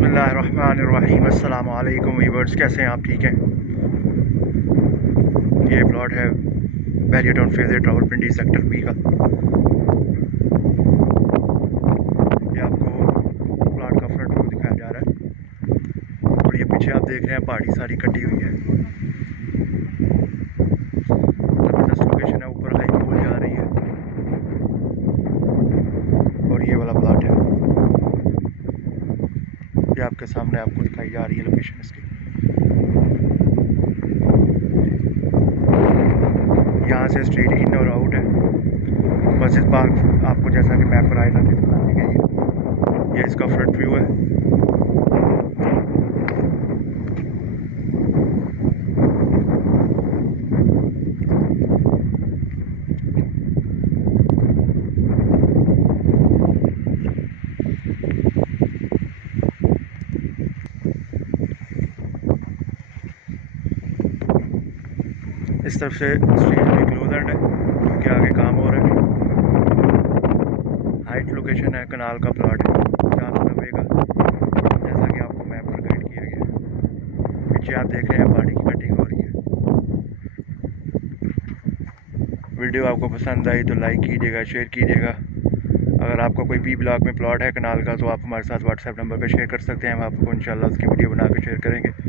बिस्मिल्लाहिर्रहमानिर्रहीम। अस्सलाम वालेकुम वीवर्स, कैसे हैं आप? ठीक हैं। ये प्लॉट है Bahria town phase Rawalpindi sector B का। ये आपको प्लॉट का फ्रंट व्यू दिखाया जा रहा है और ये पीछे आप देख रहे हैं पहाड़ी सारी कटी हुई है। ज़बरदस्त लोकेशन है, ऊपर हाई पुल जा रही है और ये वाला प्लॉट है, ये आपके सामने आपको दिखाई जा रही है लोकेशन इसकी। यहाँ से स्ट्रीट इन और आउट है। मस्जिद पार्क आपको जैसा कि मैप पर आए था दिखा दी गई है। ये इसका फ्रंट व्यू है। इस तरफ से स्ट्रीट भी क्लोजड है क्योंकि आगे काम हो रहा है। हाइट लोकेशन है, कनाल का प्लॉट है 490 का, जैसा कि आपको मैप पर गाइड किया गया है। पीछे आप देख रहे हैं पहाड़ी की कटिंग हो रही है। वीडियो आपको पसंद आई तो लाइक कीजिएगा, शेयर कीजिएगा। अगर आपका कोई भी ब्लॉक में प्लॉट है कनाल का तो आप हमारे साथ व्हाट्सएप नंबर पर शेयर कर सकते हैं। हम आपको इंशाल्लाह उसकी वीडियो बना के शेयर करेंगे।